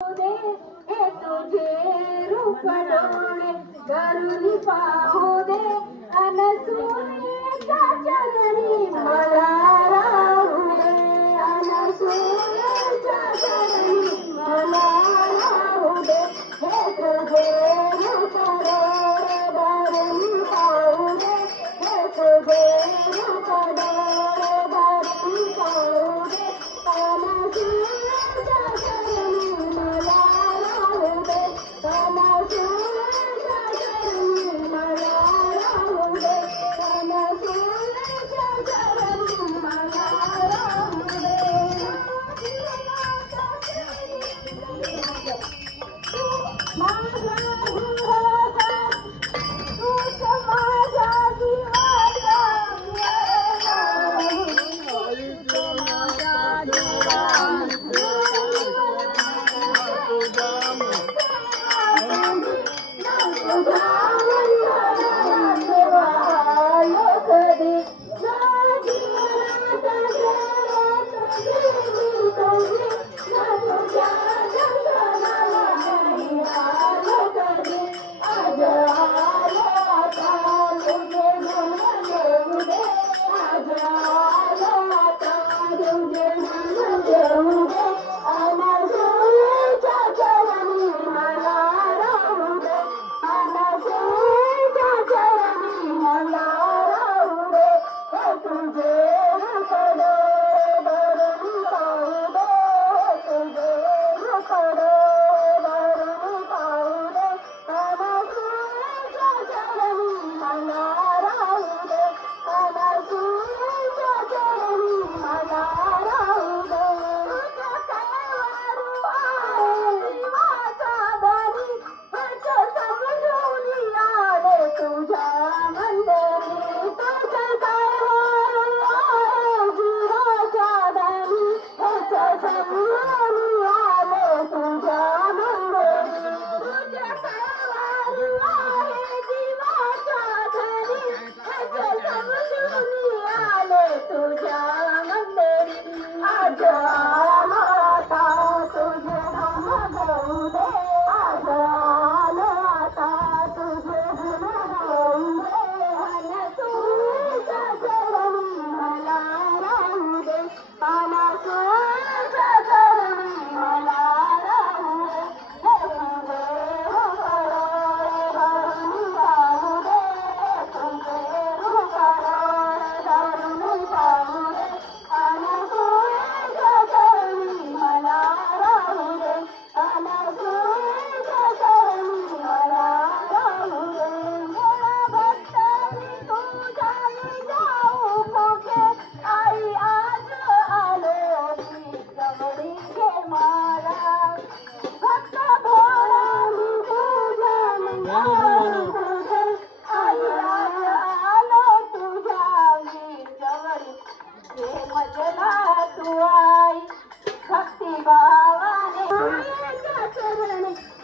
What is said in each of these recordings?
दे हे तुझे रूप डोळे करुणी पाहू दे अनसुयेच्या चरणी मला राहू दे अनसुयेच्या चरणी मला राहू दे हे तुझे रूप डोळे करुणी पाहू दे हे तुझे रूप डोळे करुणी पाहू दे अनसुयेच्या चरणी मला राहू दे अनसुयेच्या चरणी मला राहू दे अनसुयेच्या चरणी मला राहू दे माझा गुरुचा तूच माझ्या जीवाचा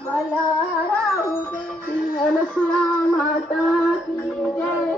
मला राहू दे अनसुया माता की जय।